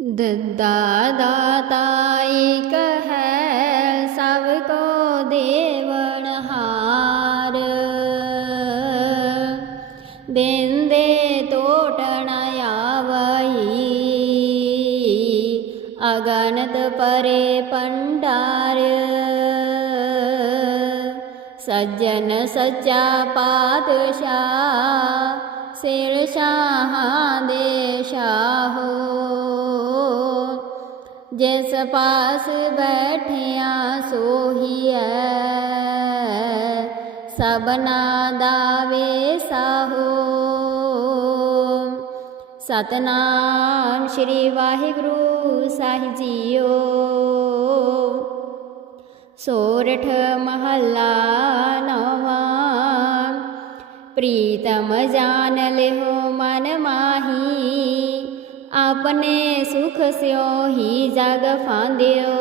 दा दाताई कह सो देवाहार बेन्दे ोटणया वै अगणत परे पण्डार सज्जन सच्चा पातु शा शेरशहा जिस पास बैठिया सोही है है सबनादावे साहो सतनाम श्री वाहिगुरु गुरु साहि सोरठ महला नवा प्रीतम जान लिहो मन मा आपने सुख स्यो ही जग फांदियो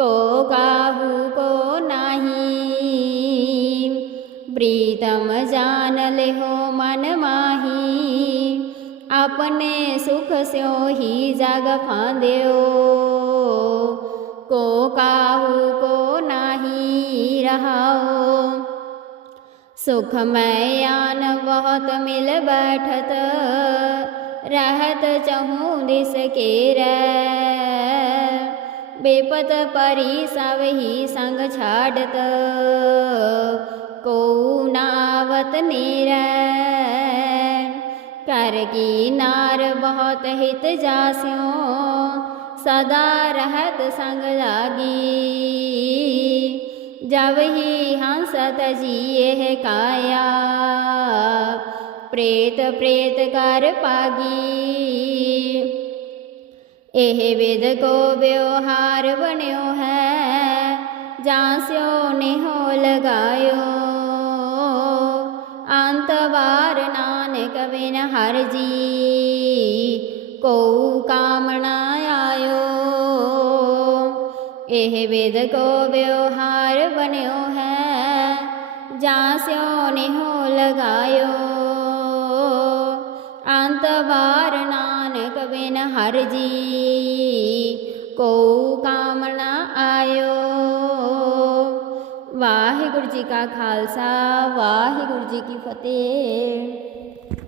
को काहू को नाही प्रीतम जान ले हो मन माही अपने सुख से को को ही जग फांदियो को काहू को नाही सुख रो आन बहुत मिल बैठत रहत चहु दिस के बेपत परी सब ही संग छाड़त को नावत नीर कर की नार बहुत हित जास्यों सदा रहत संग लागी जब ही हंसत काया प्रेत प्रेत कर पा वेद को व्यवहार बनयो लगायो स्यो नानक बिन हर जी कौ कामना आयो। एह वेद को व्यवहार है जा स्यो हो लगायो अंतवार नानक बिन ना हर जी को कामना आयो वाहिगुरु जी का खालसा वाहिगुरु जी की फतेह